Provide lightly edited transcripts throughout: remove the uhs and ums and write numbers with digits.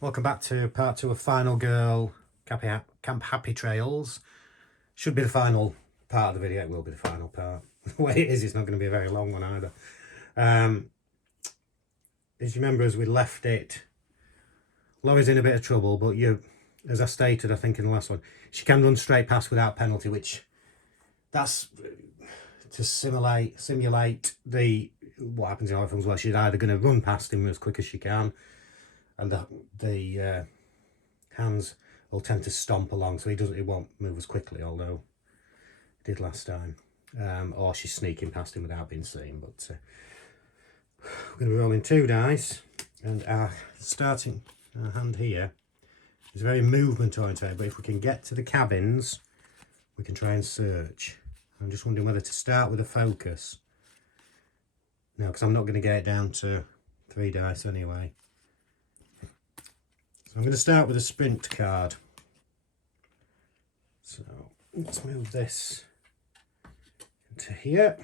Welcome back to part 2 of Final Girl Camp Happy Trails. Should be the final part of the video. It will be the final part. The way it is, it's not going to be a very long one either. As you remember, as we left it, Laurie's in a bit of trouble, but as I stated, I think in the last one, she can run straight past without penalty, which that's to simulate what happens in horror films, where she's either going to run past him as quick as she can, and the hands will tend to stomp along, so he won't move as quickly, although he did last time. Or she's sneaking past him without being seen. But we're going to be rolling 2 dice, and our starting hand here is very movement oriented, but if we can get to the cabins, we can try and search. I'm just wondering whether to start with a focus. No, because I'm not going to get it down to 3 dice anyway. So I'm going to start with a sprint card. So let's move this into here.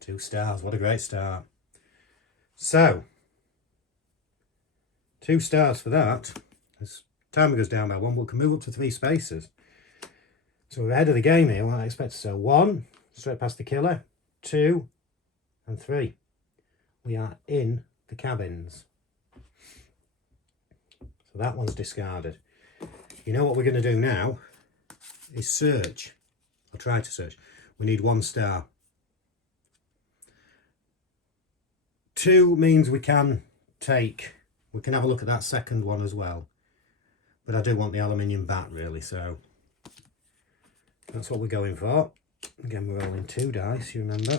2 stars, what a great start. So 2 stars for that. As timer goes down by 1, we can move up to 3 spaces. So we're ahead of the game here, what I expect. So 1, straight past the killer, 2 and 3. We are in the cabins. So that one's discarded. You know what we're going to do now is search, or try to search. We need 1 star. 2 means we can have a look at that second one as well. But I do want the aluminium bat really, so that's what we're going for. Again, we're rolling 2 dice, you remember.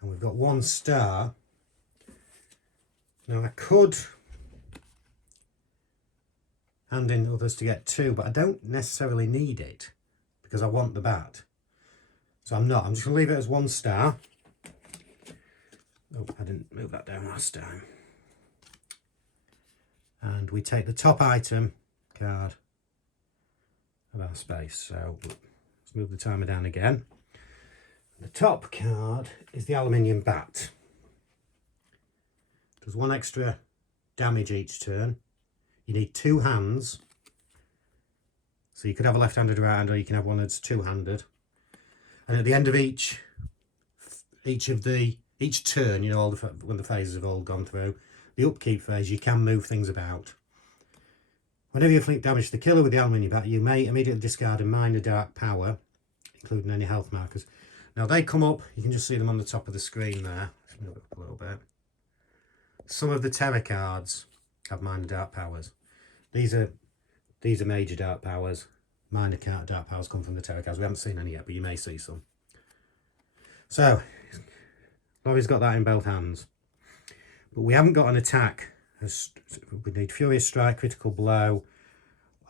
And we've got 1 star. Now I could hand in others to get 2, but I don't necessarily need it because I want the bat. So I'm just going to leave it as 1 star. Oh, I didn't move that down last time. And we take the top item card of our space. So let's move the timer down again. The top card is the aluminium bat. Does 1 extra damage each turn. You need 2 hands. So you could have a left-handed or right-handed, or you can have one that's 2-handed. And at the end of each turn, you know, when the phases have all gone through, the upkeep phase, you can move things about. Whenever you inflict damage to the killer with the aluminium bat, you may immediately discard a minor dark power, including any health markers. Now they come up, you can just see them on the top of the screen there. Let's move it up a little bit. Some of the terror cards have minor dark powers. These are major dark powers. Minor dark powers come from the terror cards. We haven't seen any yet, but you may see some. So, Laurie's got that in both hands. But we haven't got an attack. We need Furious Strike, Critical Blow,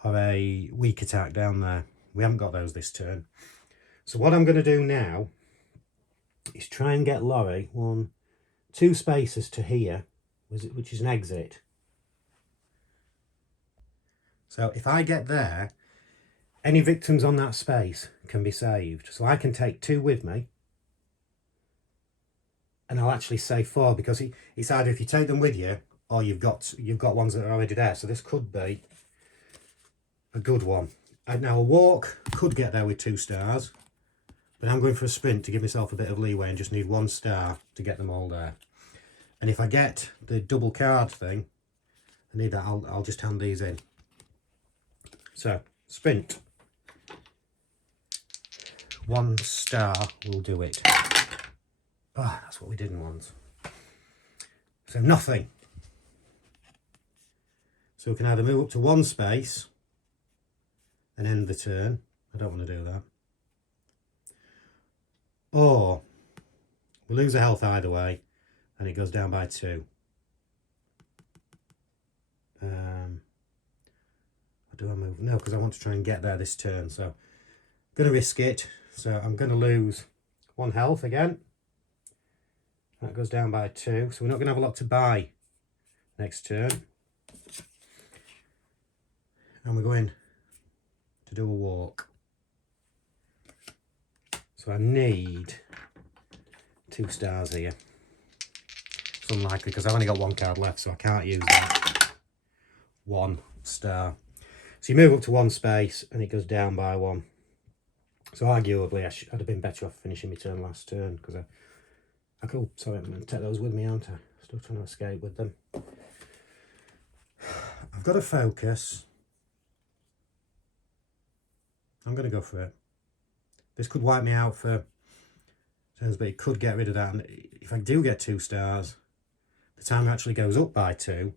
or a weak attack down there. We haven't got those this turn. So what I'm going to do now is try and get Laurie 2 spaces to here, which is an exit. So if I get there, any victims on that space can be saved. So I can take 2 with me. And I'll actually save 4, because it's either if you take them with you or you've got ones that are already there. So this could be a good one. Now a walk could get there with 2 stars, but I'm going for a sprint to give myself a bit of leeway and just need 1 star to get them all there. And if I get the double card thing, I need that. I'll just hand these in. So sprint. 1 star will do it. Ah, that's what we didn't want. So nothing. So we can either move up to 1 space and end the turn. I don't want to do that. Or we lose a health either way, and it goes down by 2. Do I move? No, because I want to try and get there this turn. So I'm going to risk it. So I'm going to lose 1 health again. That goes down by 2. So we're not going to have a lot to buy next turn. And we're going to do a walk. So I need 2 stars here. It's unlikely because I've only got 1 card left, so I can't use that. 1 star. So you move up to 1 space and it goes down by 1. So arguably I'd have been better off finishing my turn last turn, because I could, sorry, I'm going to take those with me, aren't I? Still trying to escape with them. I've got to focus. I'm going to go for it. This could wipe me out for turns, but it could get rid of that. And if I do get 2 stars, the timer actually goes up by 2,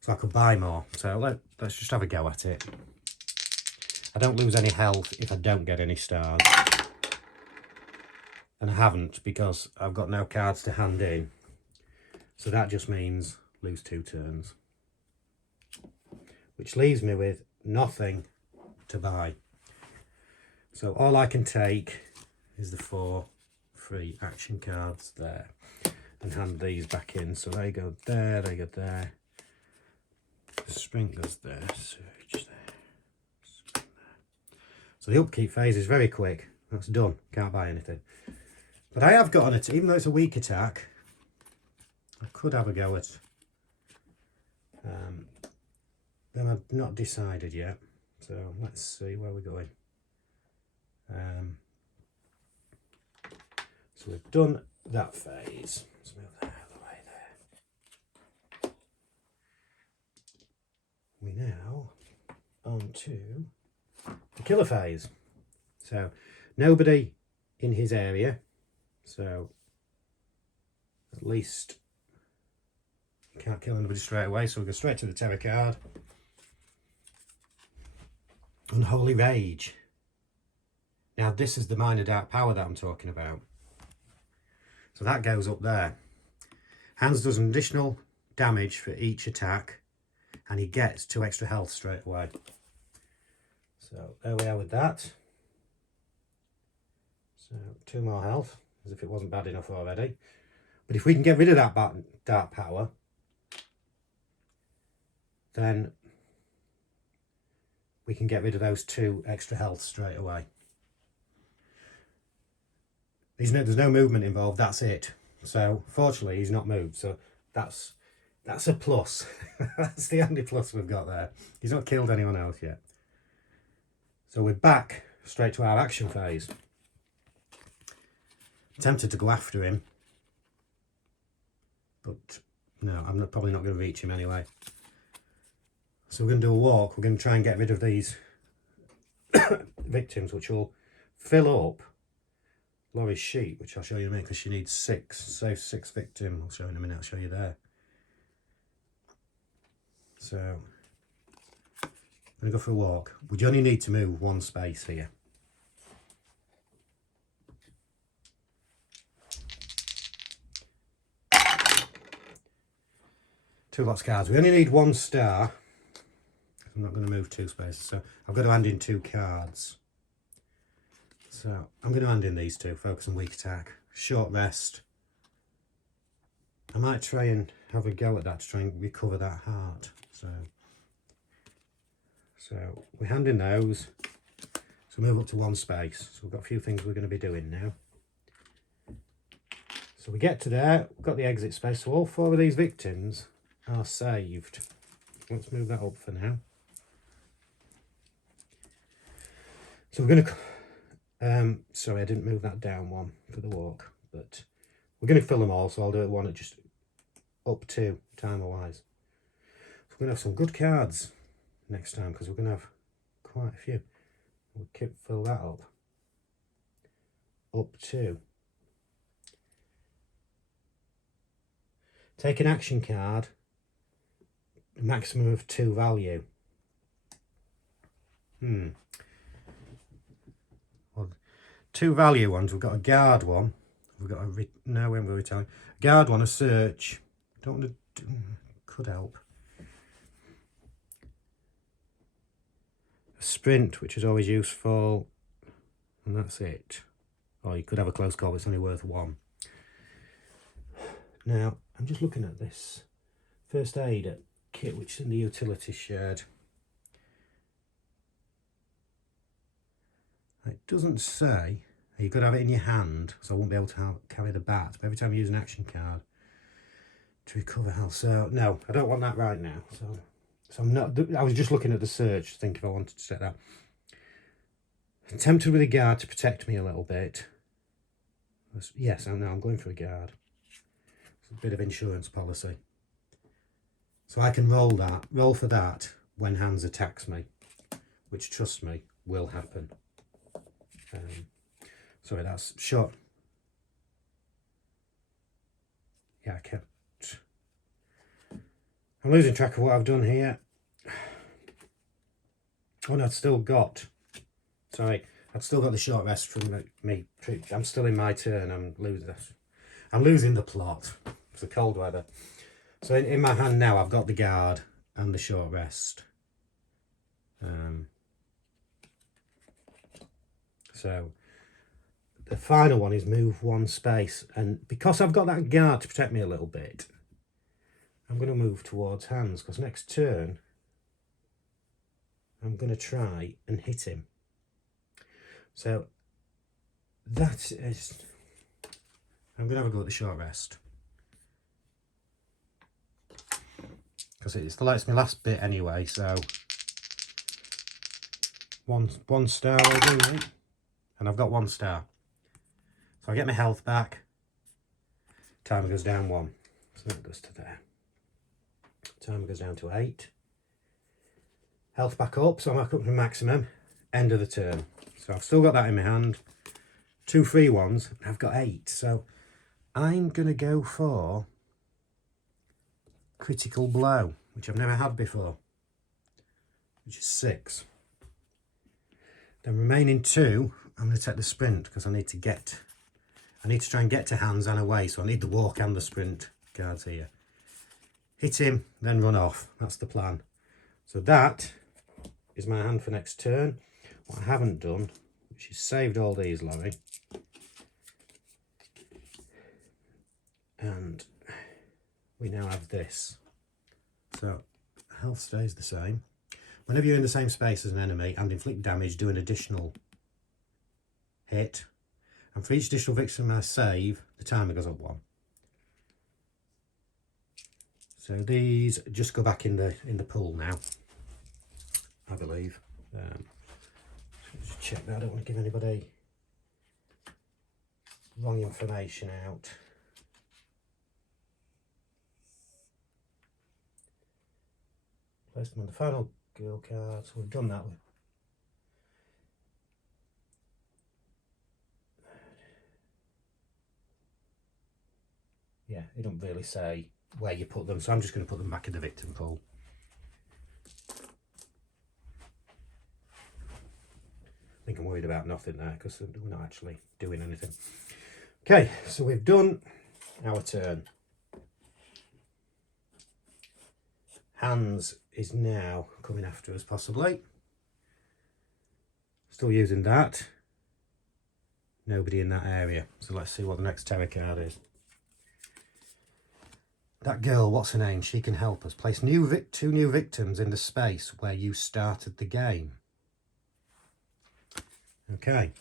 so I could buy more. So let's just have a go at it. I don't lose any health if I don't get any stars. And I haven't, because I've got no cards to hand in. So that just means lose 2 turns. Which leaves me with nothing to buy. So all I can take is the 4 free action cards there. And hand these back in. So they go there, they go there. The sprint goes there, surge there. So the upkeep phase is very quick. That's done. Can't buy anything. But I have got on it, even though it's a weak attack, I could have a go at. Then I've not decided yet. So let's see where we're going. So we've done that phase. Let's move that out of the way there. We now on to the killer phase. So nobody in his area, so at least can't kill anybody straight away, so we'll go straight to the terror card. Unholy Rage. Now this is the minor dark power that I'm talking about. So that goes up there. Hans does an additional damage for each attack, and he gets 2 extra health straight away. So there we are with that. So 2 more health, as if it wasn't bad enough already. But if we can get rid of that dark power, then we can get rid of those 2 extra health straight away. There's no movement involved, that's it. So fortunately he's not moved, so that's a plus. That's the only plus we've got there. He's not killed anyone else yet. So we're back straight to our action phase. Tempted to go after him, but no, I'm probably not going to reach him anyway. So we're going to do a walk. We're going to try and get rid of these victims, which will fill up Laurie's sheet, which I'll show you in a minute, because she needs 6. Save 6 victims. I'll show you in a minute. I'll show you there. So I'm going to go for a walk. We only need to move 1 space here. Two lots of cards. We only need 1 star. I'm not going to move 2 spaces, so I've got to hand in 2 cards. So I'm going to hand in these 2, focus on weak attack, short rest. I might try and have a go at that to try and recover that heart. So we hand in those. So move up to 1 space. So we've got a few things we're going to be doing now. So we get to there, we've got the exit space. So all 4 of these victims are saved. Let's move that up for now. So we're going to... sorry, I didn't move that down 1 for the walk, but we're going to fill them all, so I'll do it 1 at just up 2 timer wise. So we're going to have some good cards next time, because we're going to have quite a few. We'll fill that up 2. Take an action card, a maximum of 2 value. Well, 2 value ones. We've got a guard one. We've got a no, when we're retelling. Guard one, a search. Don't want to. Could help. A sprint, which is always useful, and that's it. Or you could have a close call, but it's only worth 1. Now I'm just looking at this first aid kit, which is in the utility shed. It doesn't say You've got to have it in your hand, so I won't be able to carry the bat. But every time you use an action card to recover health. So, no, I don't want that right now. So I'm not... I was just looking at the search, thinking if I wanted to set that. I'm tempted with a guard to protect me a little bit. Yes, I know, I'm going for a guard. It's a bit of insurance policy. So I can roll for that when Hans attacks me, which, trust me, will happen. Sorry, that's shot. Yeah, I kept... I'm losing track of what I've done here. Oh no, I've still got... Sorry, I've still got the short rest from me. I'm still in my turn. I'm losing the plot. It's the cold weather. So in my hand now, I've got the guard and the short rest. So the final one is move one space. And because I've got that guard to protect me a little bit, I'm going to move towards Hans, because next turn, I'm going to try and hit him. So that is... I'm going to have a go at the short rest. Because it's my last bit anyway, so... One star will do, right? And I've got 1 star. So I get my health back. Timer goes down 1. So that goes to there. Timer goes down to 8. Health back up, so I'm back up to maximum. End of the turn. So I've still got that in my hand. 2 free ones. I've got 8. So I'm going to go for critical blow, which I've never had before, which is 6. Then remaining 2, I'm going to take the sprint, because I need to try and get to Hans and away, so I need the walk and the sprint cards here. Hit him, then run off. That's the plan. So that is my hand for next turn. What I haven't done, which is saved all these, Larry. And we now have this. So health stays the same. Whenever you're in the same space as an enemy and inflict damage, do an additional hit. And for each additional victim I save, the timer goes up 1. So these just go back in the pool now, I believe. Just check that. I don't want to give anybody wrong information out. Place them on the final girl card. So we've done that one. Yeah, it don't really say where you put them, so I'm just going to put them back in the victim pool. I think I'm worried about nothing there, because we're not actually doing anything. Okay, so we've done our turn. Hans is now coming after us, possibly. Still using that. Nobody in that area. So let's see what the next terror card is. That girl, what's her name? She can help us. Place 2 new victims in the space where you started the game. Okay.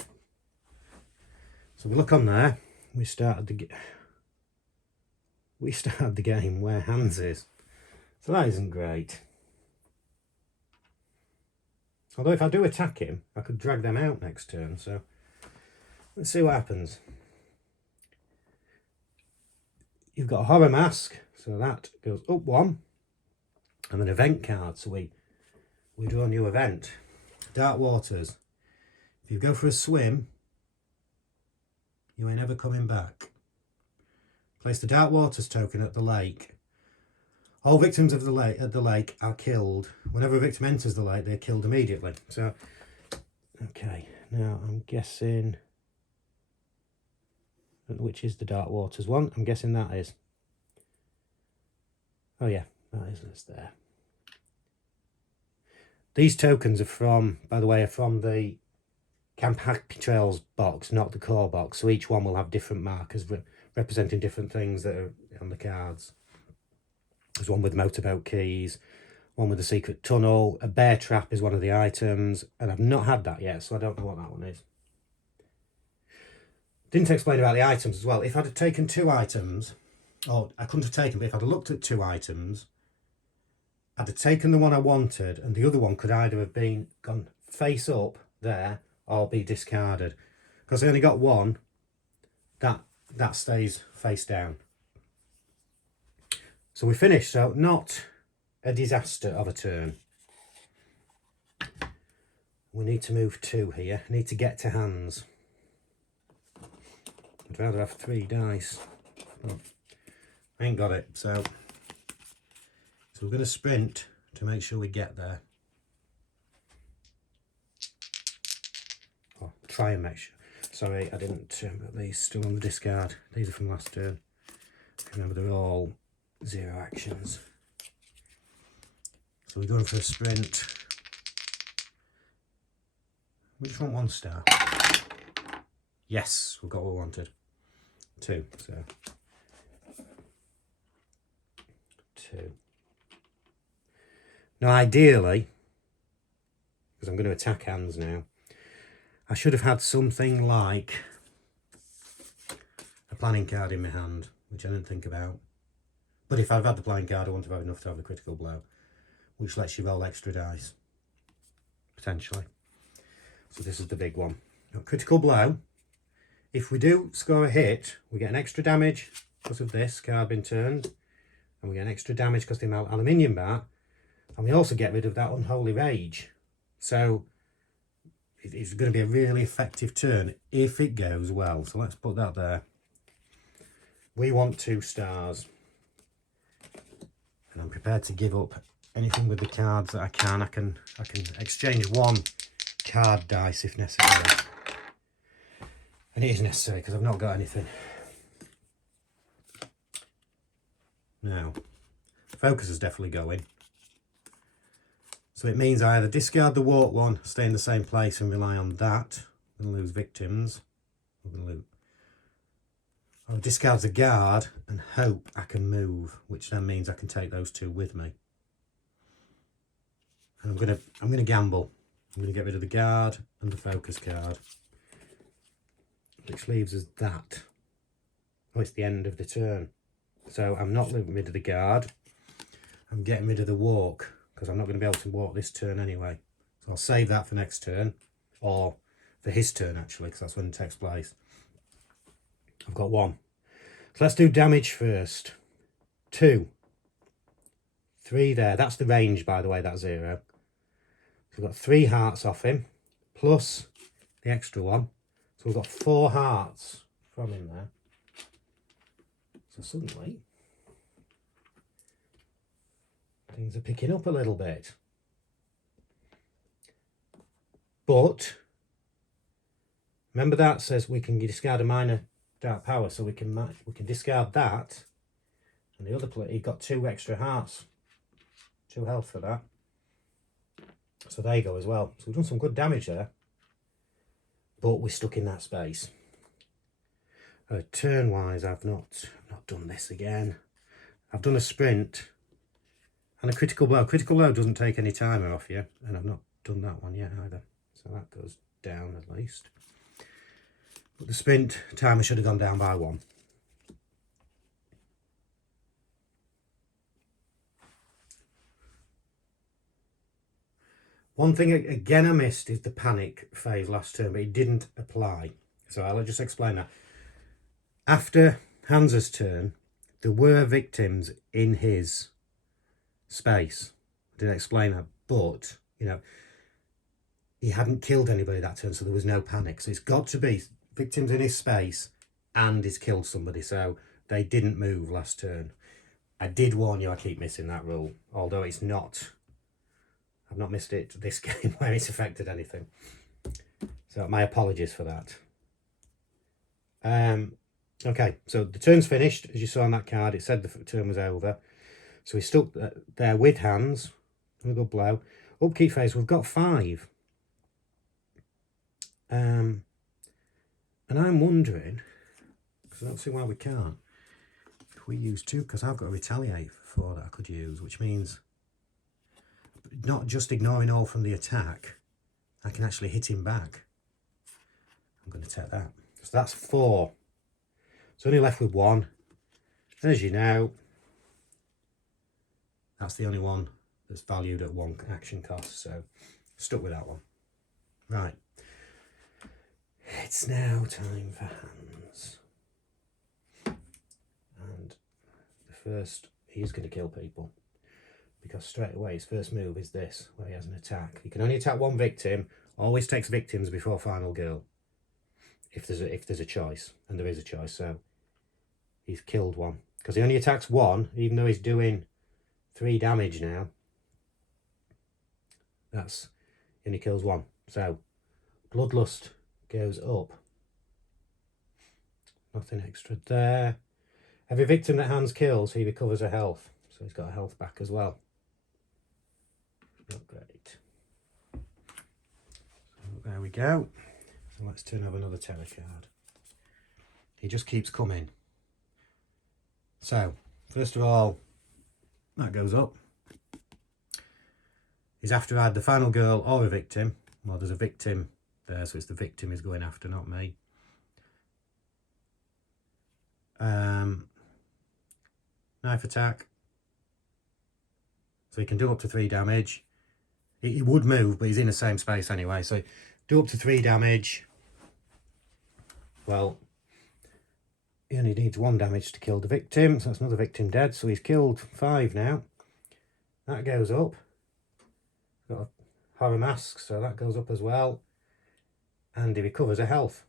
So we look on there. We started the game where Hans is. So that isn't great. Although if I do attack him, I could drag them out next turn. So let's see what happens. You've got a horror mask, so that goes up 1. And an event card, so we draw a new event. Dark Waters. If you go for a swim, you ain't ever coming back. Place the Dark Waters token at the lake. All victims of the lake are killed. Whenever a victim enters the lake, they're killed immediately. So, okay, now I'm guessing... which is the Dark Waters one. I'm guessing that is. Oh yeah, that is, it's there. These tokens are from, by the way, are from the Camp Happy Trails box, not the core box. So each one will have different markers representing different things that are on the cards. There's one with motorboat keys, one with a secret tunnel, a bear trap is one of the items, and I've not had that yet, so I don't know what that one is. Didn't explain about the items as well. If I'd have taken 2 items, or I couldn't have taken, but if I'd have looked at 2 items, I'd have taken the one I wanted, and the other one could either have been gone face up there or be discarded. Because I only got one, that stays face down. So we finished, so not a disaster of a turn. We need to move 2 here. Need to get to hands. I'd rather have 3 dice. Oh, I ain't got it, so we're going to sprint to make sure we get there. Oh, try and make sure. Sorry, I didn't put these still on the discard. These are from last turn. Remember, they're all 0 actions. So we're going for a sprint. We just want 1 star. Yes, we've got what we wanted. 2, so 2. Now, ideally, because I'm going to attack hands now, I should have had something like a planning card in my hand, which I didn't think about. But if I've had the planning card, I want to have enough to have the critical blow, which lets you roll extra dice, potentially. So this is the big one. Now, critical blow. If we do score a hit, we get an extra damage because of this card being turned, and we get an extra damage because of the aluminium bar, and we also get rid of that unholy rage. So it's going to be a really effective turn if it goes well. So let's put that there. We want 2 stars, and I'm prepared to give up anything with the cards that I can. I can exchange 1 card dice if necessary, and it is necessary because I've not got anything. Now, focus is definitely going. So it means I either discard the warp one, stay in the same place and rely on that. I'm going to lose victims. I'm going to lose. Or discard the guard and hope I can move, which then means I can take those 2 with me. And I'm gonna gamble. I'm going to get rid of the guard and the focus card, which leaves us that. Oh, it's the end of the turn. So I'm not getting rid of the guard. I'm getting rid of the walk, because I'm not going to be able to walk this turn anyway. So I'll save that for next turn, or for his turn actually, because that's when it takes place. I've got 1. So let's do damage first. 2. 3 there. That's the range, by the way, that's 0. So we've got 3 hearts off him, plus the extra 1. So we've got 4 hearts from him there. So suddenly, things are picking up a little bit. But remember that says we can discard a minor dark power, so we can discard that, and the other player, he got 2 extra hearts, 2 health for that. So there you go as well. So we've done some good damage there, but we're stuck in that space. Turn wise, I've not done this again. I've done a sprint and a critical blow. Critical blow doesn't take any timer off you, and I've not done that one yet either. So that goes down at least. But the sprint timer should have gone down by 1. One thing again I missed is the panic phase last turn, but it didn't apply. So I'll just explain that. After Hans's turn, there were victims in his space. I didn't explain that, but you know, he hadn't killed anybody that turn, so there was no panic. So it's got to be victims in his space and he's killed somebody, so they didn't move last turn. I did warn you I keep missing that rule, although it's not, I've not missed it this game where it's affected anything. So my apologies for that. Okay, so the turn's finished. As you saw on that card, it said the turn was over. So he's stuck there with hands. A good blow. Upkeep phase, we've got 5. And I'm wondering, because I don't see why we can't, if we use 2, because I've got to retaliate for 4 that I could use, which means not just ignoring all from the attack, I can actually hit him back. I'm going to take that. So that's 4. So only left with 1. And as you know, that's the only one that's valued at 1 action cost. So stuck with that one. Right. It's now time for hands. And the first, he's going to kill people. Because straight away his first move is this, where he has an attack. He can only attack 1 victim. Always takes victims before final girl. If there's a choice, and there is a choice, so he's killed 1. Because he only attacks 1, even though he's doing 3 damage now. He only kills 1. So Bloodlust goes up. Nothing extra there. Every victim that Hans kills, he recovers a health. So he's got a health back as well. Not great. So there we go. So let's turn over another terror card. He just keeps coming. So, first of all, that goes up. He's after either the final girl or a victim. Well, there's a victim there, so it's the victim he's going after, not me. Knife attack. So he can do up to 3 damage. He would move, but he's in the same space anyway. So do up to 3 damage. Well, he only needs 1 damage to kill the victim. So that's another victim dead. So he's killed 5 now. That goes up. Got a horror mask, so that goes up as well. And he recovers a health.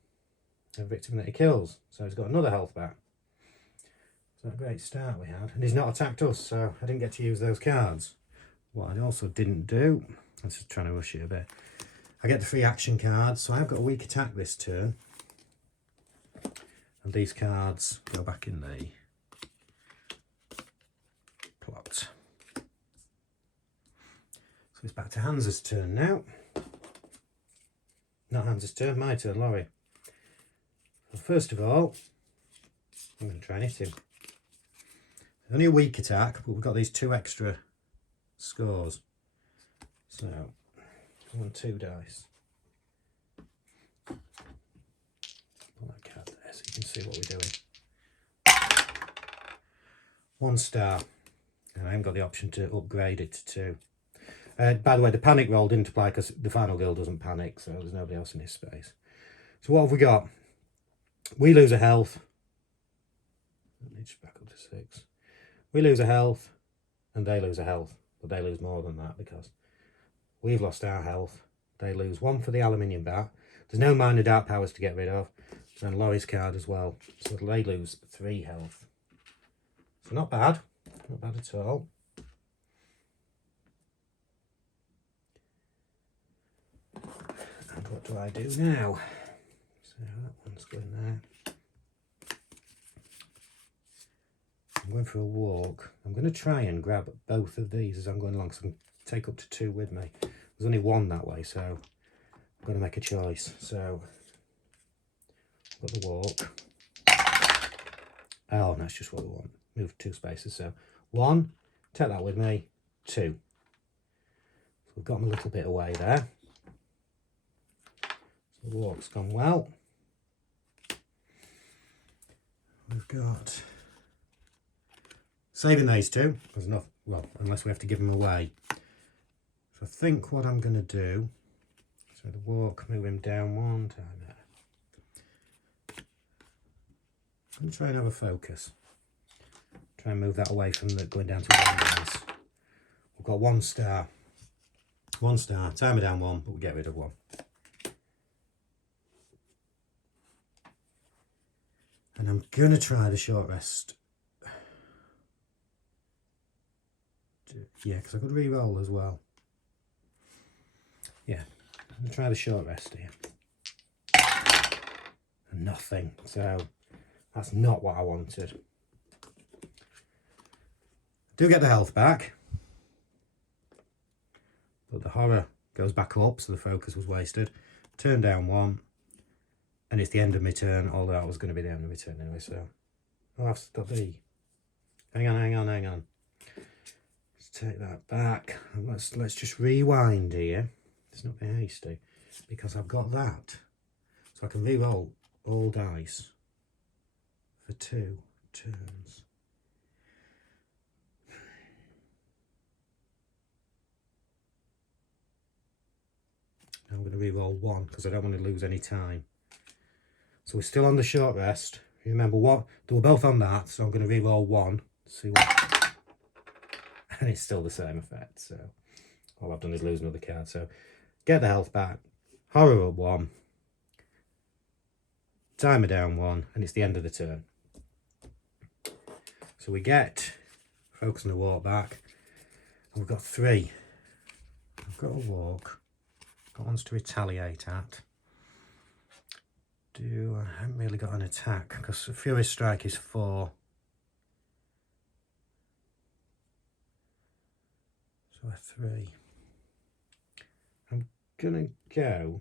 A victim that he kills. So he's got another health back. So a great start we had. And he's not attacked us, so I didn't get to use those cards. What I also didn't do, I'm just trying to rush it a bit. I get the free action cards, so I've got a weak attack this turn. And these cards go back in the plot. So it's back to Hans's turn now. Not Hans's turn, my turn, Laurie. So first of all, I'm going to try and hit him. Only a weak attack, but we've got these 2 extra scores. So, 1, 2 dice. Pull that card there so you can see what we're doing. 1 star. And I haven't got the option to upgrade it to 2. By the way, the panic roll didn't apply because the final girl doesn't panic, so there's nobody else in his space. So what have we got? We lose a health. I need to back up to 6. We lose a health, and they lose a health. But they lose more than that because we've lost our health. They lose 1 for the aluminium bat. There's no minor dark powers to get rid of. And Laurie's card as well. So they lose 3 health. So not bad. Not bad at all. And what do I do now? So that one's going there. I'm going for a walk. I'm going to try and grab both of these as I'm going along, so I can take up to 2 with me. There's only 1 that way, so I'm going to make a choice. So, got the walk. Oh, that's just what we want. Move 2 spaces. So, 1, take that with me. 2. So we've got them a little bit away there. So the walk's gone well. We've got saving these 2. There's enough, well, unless we have to give them away. So I think what I'm going to do, so the walk, move him down 1 time there. I'm going to try and have a focus. Try and move that away from the going down to 1 dice. We've got 1 star. 1 star, timer down 1, but we'll get rid of 1. And I'm going to try the short rest. Yeah, because I could re-roll as well. Yeah, I'm going to try the short rest here. And nothing. So that's not what I wanted. Do get the health back. But the horror goes back up, so the focus was wasted. Turn down 1. And it's the end of my turn, although that was going to be the end of my turn anyway, so. Oh, I've got the. Hang on. Let's take that back. And let's just rewind here. It's not very hasty. Because I've got that. So I can re-roll all dice for 2 turns. I'm going to re-roll 1 because I don't want to lose any time. So we're still on the short rest. Remember what? They were both on that, so I'm going to re-roll 1. See what? And it's still the same effect. So all I've done is lose another card. So get the health back. Horror up 1. Timer down 1, and it's the end of the turn. So we get focus on the walk back. And we've got 3. I've got a walk. Got ones to retaliate at. I haven't really got an attack because Fury Strike is 4. So a 3. I'm gonna go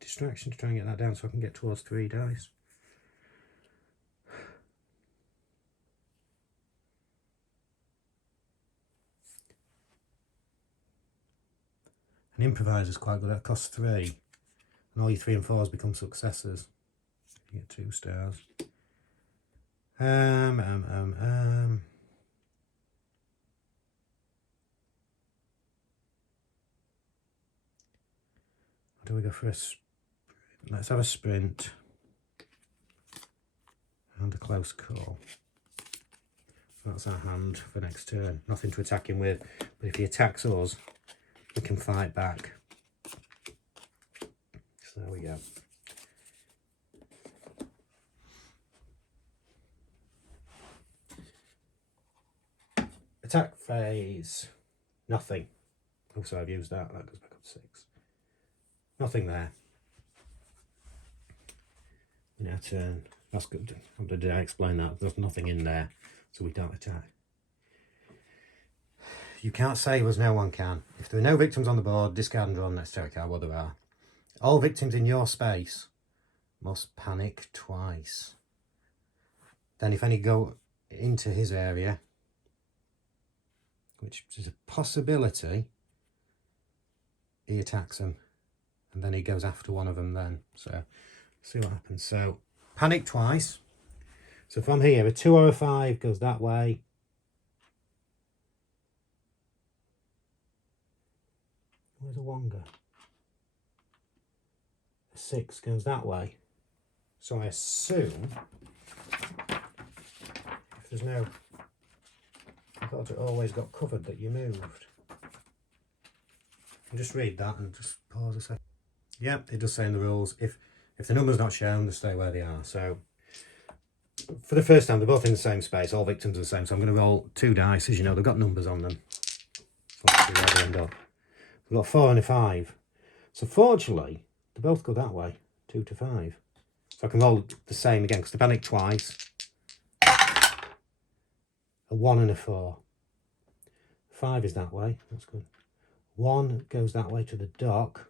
distraction to try and get that down so I can get towards 3 dice. An improviser's quite good. That costs 3. And all your 3 and 4s become successes. You get 2 stars. Do we go for a let's have a sprint and a close call. That's our hand for next turn. Nothing to attack him with, but if he attacks us, we can fight back. So there we go. Attack phase. Nothing. Oh, so I've used that. That goes back up to 6. Nothing there. In our turn. That's good. Did I explain that? There's nothing in there, so we don't attack. You can't save us, no one can. If there are no victims on the board, discard and draw the next tarot card, what there are. All victims in your space must panic twice. Then if any go into his area, which is a possibility, he attacks them. And then he goes after one of them then. So, see what happens. So, panic twice. So from here, a 2 or a 5 goes that way. Where's a 1 go? A 6 goes that way. So I assume, if there's no... I thought it always got covered that you moved. I'll just read that and just pause a second. Yep, it does say in the rules, if the number's not shown, they stay where they are. So, for the first time, they're both in the same space. All victims are the same. So I'm going to roll 2 dice. As you know, they've got numbers on them. Let's see where they end up. We've got 4 and a 5. So fortunately, they both go that way. 2 to 5. So I can roll the same again, because they panic twice. A 1 and a 4. 5 is that way. That's good. 1 goes that way to the dock.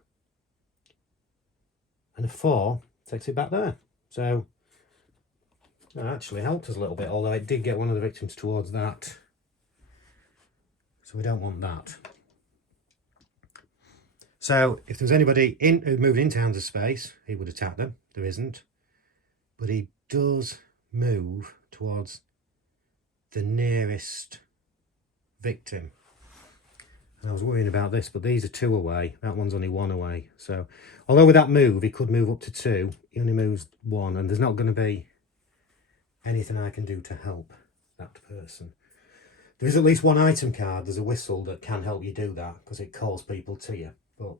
And a 4 takes it back there. So that actually helped us a little bit, although it did get one of the victims towards that. So we don't want that. So if there's anybody who moved into Hands of Space, he would attack them. There isn't. But he does move towards the nearest victim. And I was worrying about this, but these are 2 away. That one's only 1 away. So, although with that move, he could move up to 2. He only moves 1, and there's not going to be anything I can do to help that person. There is at least 1 item card. There's a whistle that can help you do that, because it calls people to you. But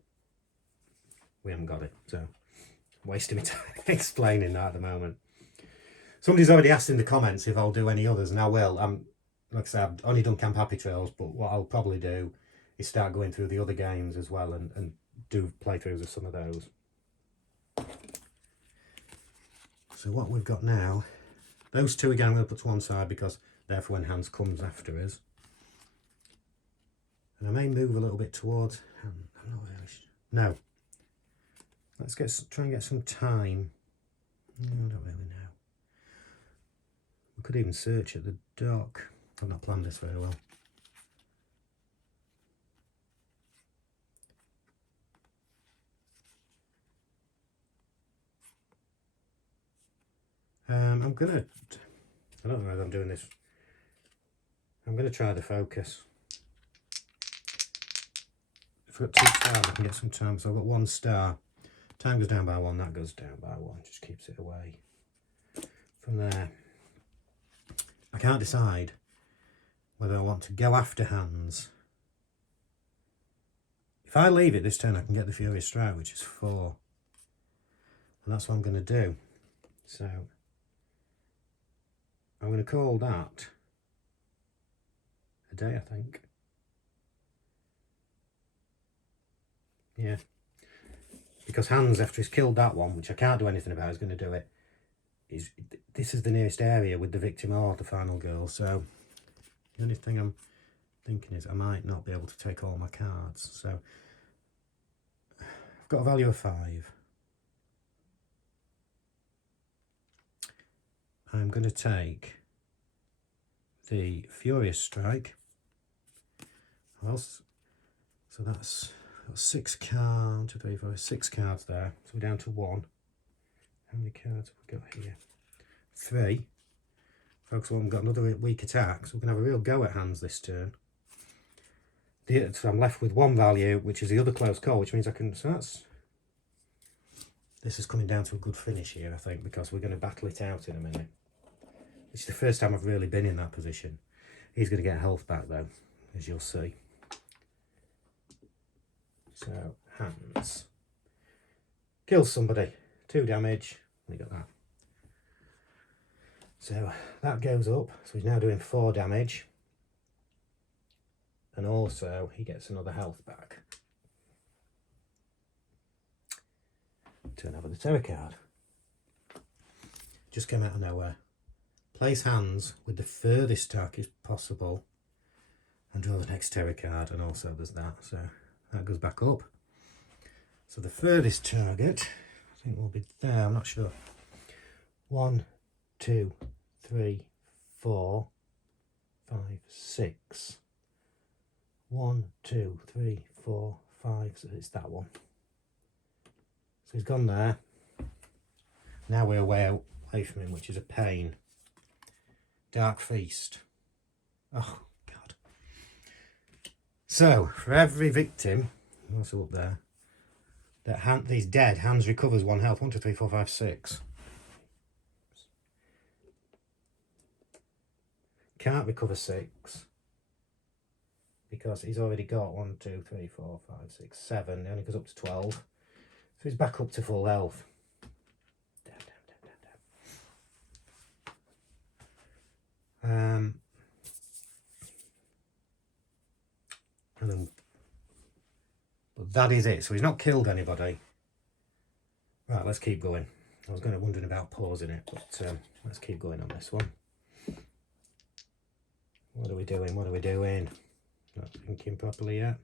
we haven't got it, so I'm wasting my time explaining that at the moment. Somebody's already asked in the comments if I'll do any others, and I will. Like I said, I've only done Camp Happy Trails, but what I'll probably do is start going through the other games as well and do playthroughs of some of those. So what we've got now, those 2 again I'm going to put to one side because they're for when Hans comes after us. And I may move a little bit towards... I'm not really sure. No. Let's try and get some time. I don't really know. We could even search at the dock. I've not planned this very well. I'm gonna, I don't know whether I'm doing this. I'm gonna try the focus. If I've got 2 stars, I can get some time. So I've got 1 star. Time goes down by 1, that goes down by 1. Just keeps it away from there. I can't decide whether I want to go after hands. If I leave it this turn, I can get the Furious Strike, which is 4. And that's what I'm going to do. So I'm going to call that a day, I think. Yeah. Because hands, after he's killed that one, which I can't do anything about, is going to do it. This is the nearest area with the victim or the final girl. So the only thing I'm thinking is I might not be able to take all my cards. So I've got a value of 5. I'm going to take the Furious Strike. So that's 6 cards, 1, 2, 3, 4, 6 cards there. So we're down to 1. How many cards have we got here? 3. Folks, we've got another weak attack, so we're going to have a real go at hands this turn. So I'm left with 1 value, which is the other close call, which means I can... So this is coming down to a good finish here, I think, because we're going to battle it out in a minute. It's the first time I've really been in that position. He's going to get health back, though, as you'll see. So, hands. Kills somebody. 2 damage. We got that. So, that goes up. So, he's now doing 4 damage. And also, he gets another health back. Turn over the terror card. Just came out of nowhere. Place hands with the furthest target possible. And draw the next terror card. And also there's that. So, that goes back up. So, the furthest target, I think will be there. I'm not sure. 1, 2, 3, 4, 5, 6. 1, 2, 3, 4, 5. So it's that one. So he's gone there. Now we're away from him, which is a pain. Dark Feast. Oh, God. So, for every victim, also up there, that these dead, hands recovers 1 health. 1, 2, 3, 4, 5, 6. Can't recover 6. Because he's already got 1, 2, 3, 4, 5, 6, 7. It only goes up to 12. So he's back up to full health. And then, but that is it. So he's not killed anybody. Right, let's keep going. I was wondering about pausing it, but let's keep going on this one. What are we doing? What are we doing? Not thinking properly yet.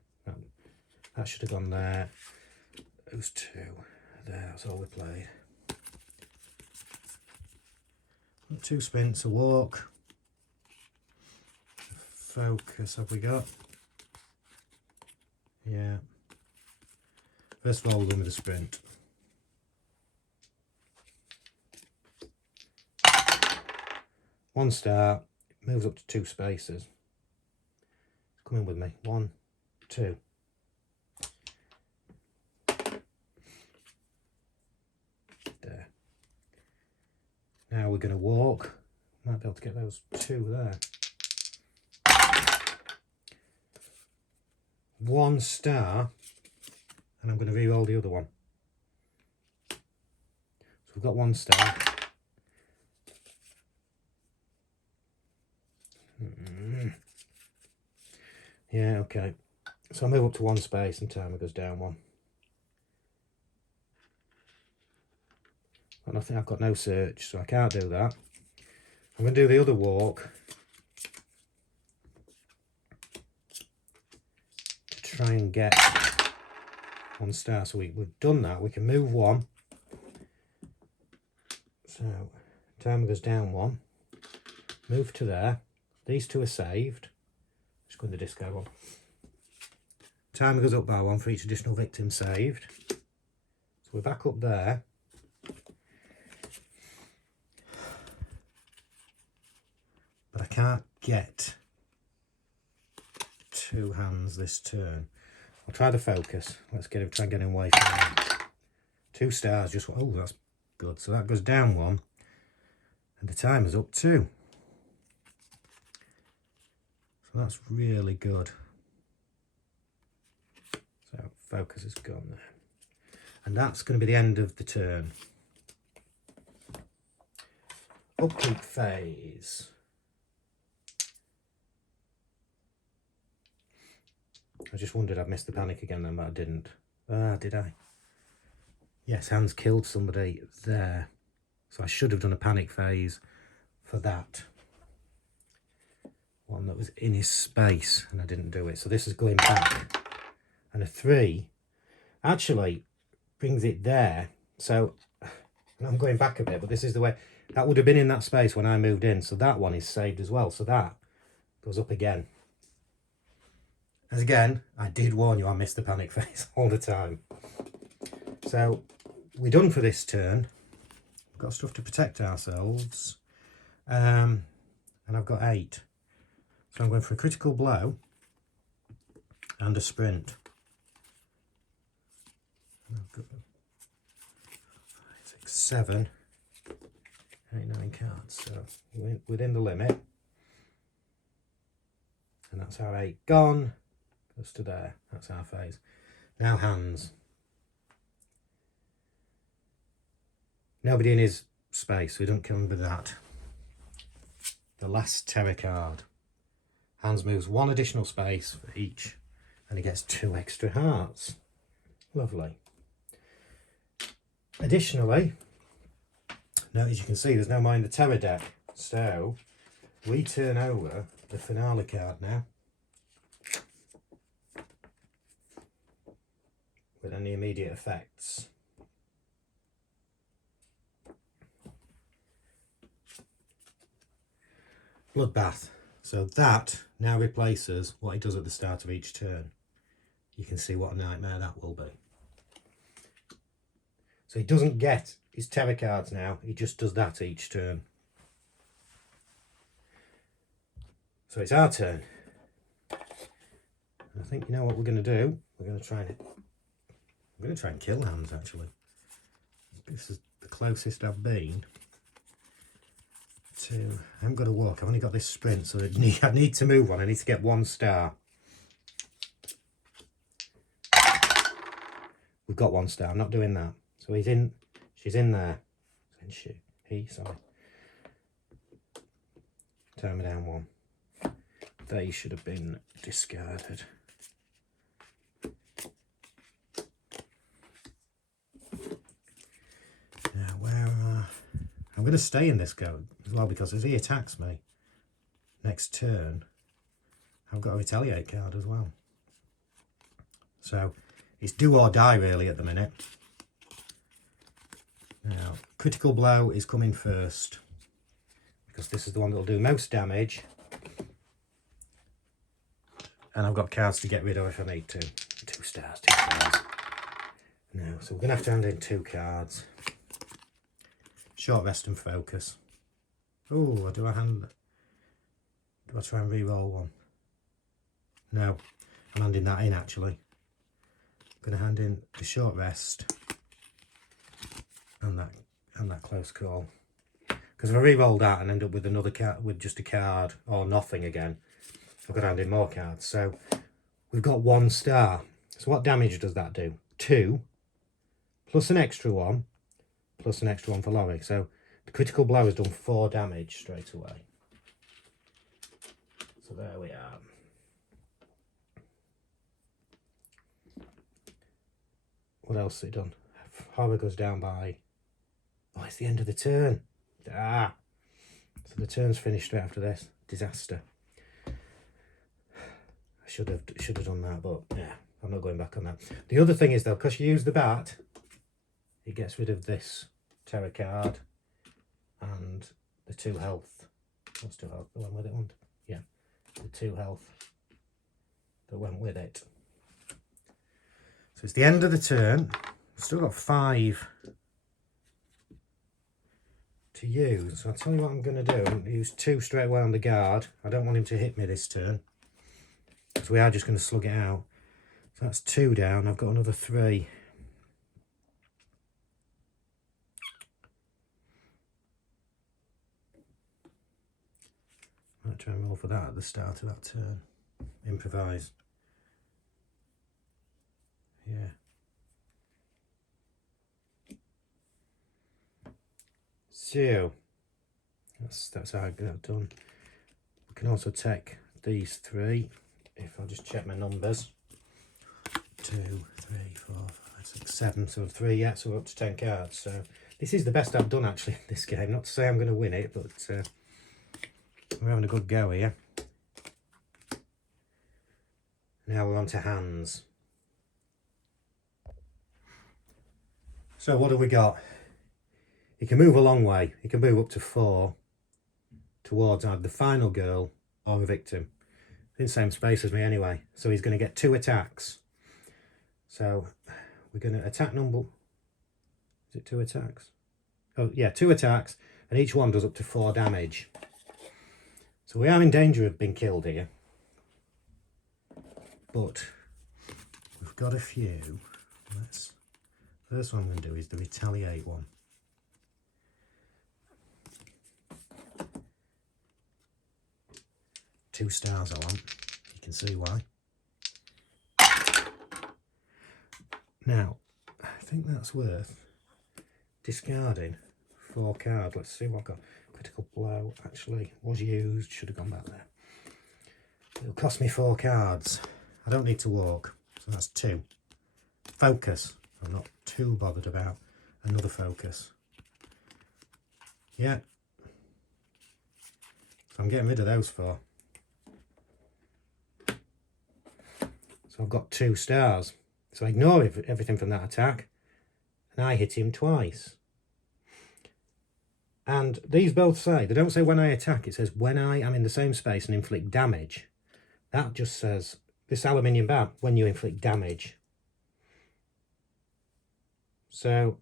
That should have gone there. Those 2 there. That's all we played. 2 sprints, a walk. Focus have we got? Yeah. First of all, we'll go with a sprint. One star, moves up to 2 spaces. Come in with me. 1, 2. There. Now we're going to walk. Might be able to get those 2 there. 1 star, and I'm going to re-roll the other one. So we've got 1 star. Yeah, okay. So I move up to 1 space and timer goes down 1. And I think I've got no search, so I can't do that. I'm going to do the other walk to try and get 1 star. So we've done that. We can move 1. So timer goes down 1. Move to there. These 2 are saved. Just going to discard 1. Timer goes up by 1 for each additional victim saved. So we're back up there. can't get 2 hands this turn. I'll try the focus. Let's get him, try and get him away from him. 2 stars, just, oh, that's good. So that goes down 1, and the timer's up 2. So that's really good. So focus is gone there. And that's going to be the end of the turn. Upkeep phase. I just wondered I'd missed the panic again then, but I didn't. Did I? Yes, Hans killed somebody there. So I should have done a panic phase for that one that was in his space, and I didn't do it. So this is going back. And a 3 actually brings it there. So I'm going back a bit, but this is the way. That would have been in that space when I moved in. So that one is saved as well. So that goes up again. As again, I did warn you, I missed the panic phase all the time. So we're done for this turn. We've got stuff to protect ourselves. And I've got 8. So I'm going for a critical blow and a sprint. I've got 5, 6, 7, 8, 9 cards. So within the limit. And that's our 8 gone. Goes to there. That's our phase. Now hands. Nobody in his space, so we don't kill him with that. The last terror card. Hans moves 1 additional space for each, and he gets 2 extra hearts. Lovely. Additionally, now as you can see, there's no more in the terror deck, so we turn over the finale card now. With any immediate effects. Bloodbath. So that now replaces what he does at the start of each turn. You can see what a nightmare that will be. So he doesn't get his terror cards now, he just does that each turn. So it's our turn. And I think you know what we're going to do. We're going to try and kill Hans, actually. This is the closest I've been to. I haven't got to walk. I've only got this sprint, so I need to move one. I need to get 1 star. We've got 1 star. I'm not doing that. So he's in. She's in there. Sorry. Turn me down 1. They should have been discarded. Now, where I'm going to stay in this go as well, because if he attacks me next turn, I've got a retaliate card as well. So it's do or die really at the minute. Now, critical blow is coming first, because this is the one that will do most damage. And I've got cards to get rid of if I need to. 2 stars, 2 stars. No, so we're going to have to hand in 2 cards. Short rest and focus. Oh, do I try and re-roll 1? No, I'm handing that in actually. I'm going to hand in the short rest and that close call. Because if I re-roll that and end up with another card, with just a card or nothing again, I've got to hand in more cards. So we've got 1 star. So what damage does that do? 2 plus an extra 1 plus an extra 1 for Laurie. So the critical blow has done 4 damage straight away. So there we are. What else has it done? Horror goes down by... Oh, it's the end of the turn. So the turn's finished straight after this. Disaster. I should have done that, but yeah, I'm not going back on that. The other thing is though, because you use the bat, it gets rid of this terror card and the 2 health. What's 2 health? The one with it, one? Yeah, the 2 health that went with it. So it's the end of the turn. We've still got 5 to use. So I'll tell you what I'm going to do. I'm going to use 2 straight away on the guard. I don't want him to hit me this turn. So we are just going to slug it out. So that's 2 down. I've got another 3. I'll try and roll for that at the start of that turn. Improvise. Yeah. So that's how I get that done. We can also take these 3. If I just check my numbers. 2, 3, 4, 5, 6, 7. So 3, yeah, so we're up to 10 cards. So this is the best I've done actually in this game. Not to say I'm going to win it, but we're having a good go here. Now we're on to hands. So what have we got? He can move a long way. He can move up to 4 towards either the final girl or a victim. In the same space as me anyway. So he's going to get 2 attacks. So we're going to attack number... Is it 2 attacks? Oh yeah, 2 attacks. And each one does up to 4 damage. So we are in danger of being killed here. But we've got a few. First one I'm going to do is the retaliate one. Two stars I want. You can see why. Now, I think that's worth discarding 4 cards. Let's see what I've got. Critical blow actually was used. Should have gone back there. It'll cost me 4 cards. I don't need to walk. So that's 2. Focus. I'm not too bothered about another focus. Yeah. So I'm getting rid of those 4. So I've got 2 stars. So I ignore everything from that attack. And I hit him twice. And these both say, they don't say when I attack, it says when I am in the same space and inflict damage. That just says, this aluminium bar, when you inflict damage. So,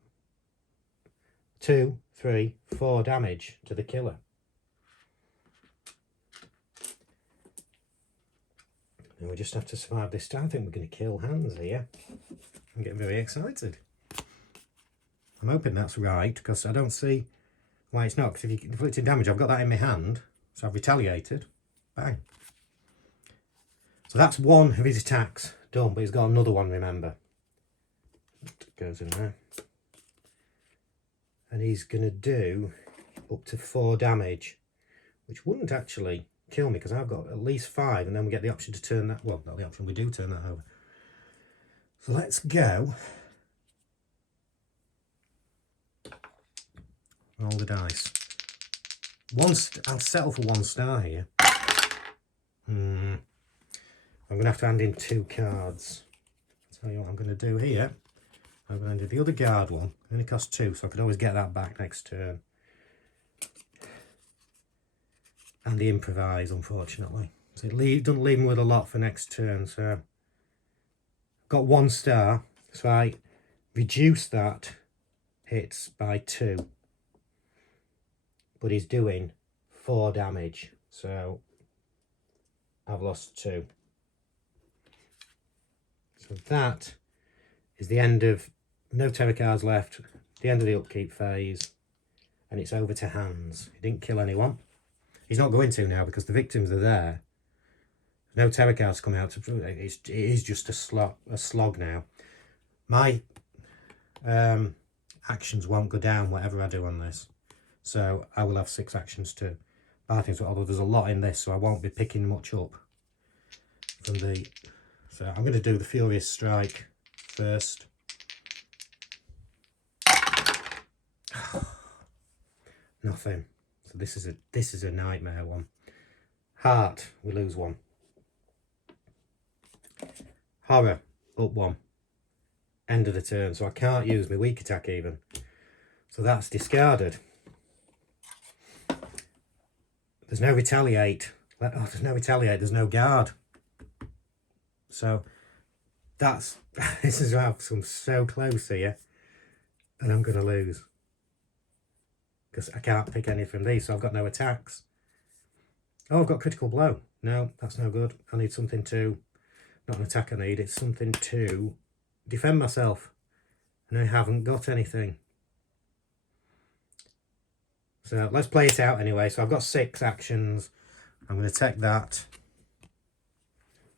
2, 3, 4 damage to the killer. And we just have to survive this time. I think we're going to kill Hans here. I'm getting very excited. I'm hoping that's right, because I don't see why it's not. Because if you're inflicting damage, I've got that in my hand. So I've retaliated. Bang. So that's 1 of his attacks done, but he's got another one, remember. That goes in there. And he's going to do up to 4 damage, which wouldn't actually kill me because I've got at least 5, and then we get the option to turn that, well, not the option, we do turn that over. So let's go. Roll the dice. I'll settle for 1 star here. I'm going to have to hand in 2 cards. I'll tell you what I'm going to do here. I'm going to do the other guard one. It only costs 2, so I can always get that back next turn. And the improvise, unfortunately. So it doesn't leave me with a lot for next turn. So I've got 1 star. So I reduce that hits by 2. But he's doing 4 damage. So I've lost 2. So that is the end of, no terror cards left, the end of the upkeep phase, and it's over to Hans. He didn't kill anyone. He's not going to now because the victims are there. No terror cards come out. It is just a slog now. My actions won't go down whatever I do on this. So I will have 6 actions to buy things, although there's a lot in this, so I won't be picking much up from the... So I'm going to do the Furious Strike first. Nothing. So this is a nightmare one. Heart, we lose 1. Horror, up 1. End of the turn, so I can't use my weak attack even. So that's discarded. There's no retaliate. Oh, there's no retaliate, there's no guard. So that's, this is why I'm so close here, and I'm going to lose. because I can't pick any from these, so I've got no attacks. Oh, I've got critical blow. No, that's no good. I need something to, not an attack I need, it's something to defend myself. And I haven't got anything. So let's play it out anyway. So I've got 6 actions. I'm going to take that.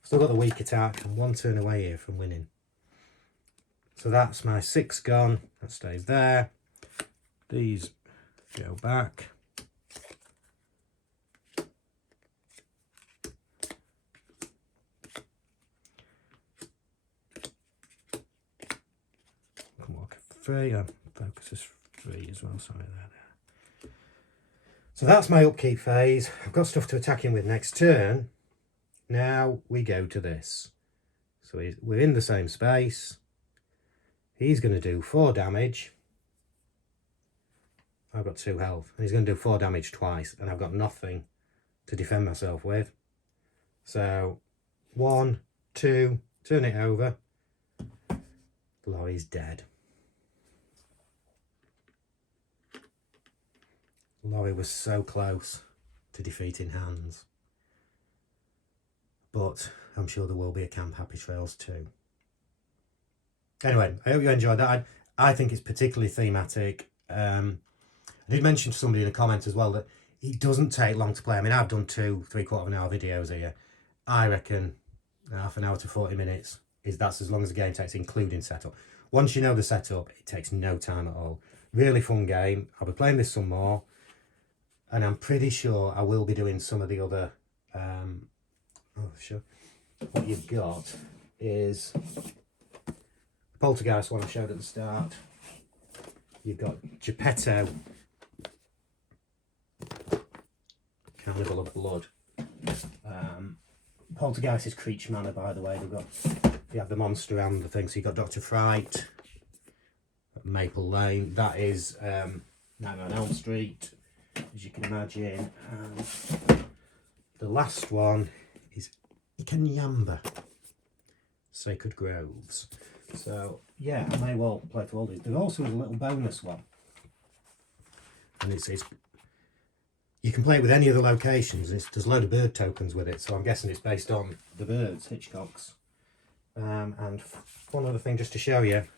Still got the weak attack. I'm 1 turn away here from winning. So that's my 6 gone. That stays there. These go back. Walk 3. Focus is 3 as well. Sorry there. So that's my upkeep phase. I've got stuff to attack him with next turn. Now we go to this. So we're in the same space. He's going to do 4 damage. I've got 2 health. And he's going to do 4 damage twice. And I've got nothing to defend myself with. So 1, 2, turn it over. Laurie's dead. Laurie was so close to defeating Hans. But I'm sure there will be a Camp Happy Trails too. Anyway, I hope you enjoyed that. I think it's particularly thematic. I did mention to somebody in a comment as well that it doesn't take long to play. I mean, I've done 2 3/4 of an hour videos here. I reckon half an hour to 40 minutes that's as long as the game takes, including setup. Once you know the setup, it takes no time at all. Really fun game. I'll be playing this some more. And I'm pretty sure I will be doing some of the other... sure. What you've got is the Poltergeist one I showed at the start. You've got Geppetto, Carnival of Blood. Poltergeist is Creech Manor, by the way. You have the monster and the thing. So you've got Dr. Fright, Maple Lane. That is Nightmare on Elm Street, as you can imagine. And the last one is Ikanyamba, Sacred Groves. So yeah, I may well play through all these. There also is a little bonus one, and it's you can play it with any of the locations. There's a load of bird tokens with it, so I'm guessing it's based on the birds, Hitchcock's. And one other thing just to show you,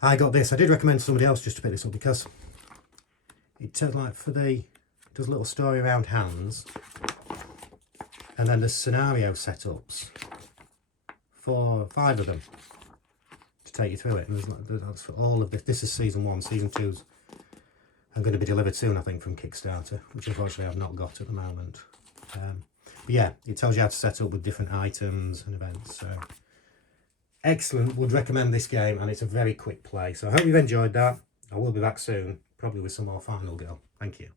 I got this. I did recommend somebody else just to pick this up because it does does a little story around Hans. And then there's scenario setups, 5 of them to take you through it. And that's for all of this. This is season 1. Season 2's I'm going to be delivered soon, I think, from Kickstarter, which unfortunately I've not got at the moment. But yeah, it tells you how to set up with different items and events. So excellent. Would recommend this game, and it's a very quick play. So I hope you've enjoyed that. I will be back soon, probably with some more Final Girl. Thank you.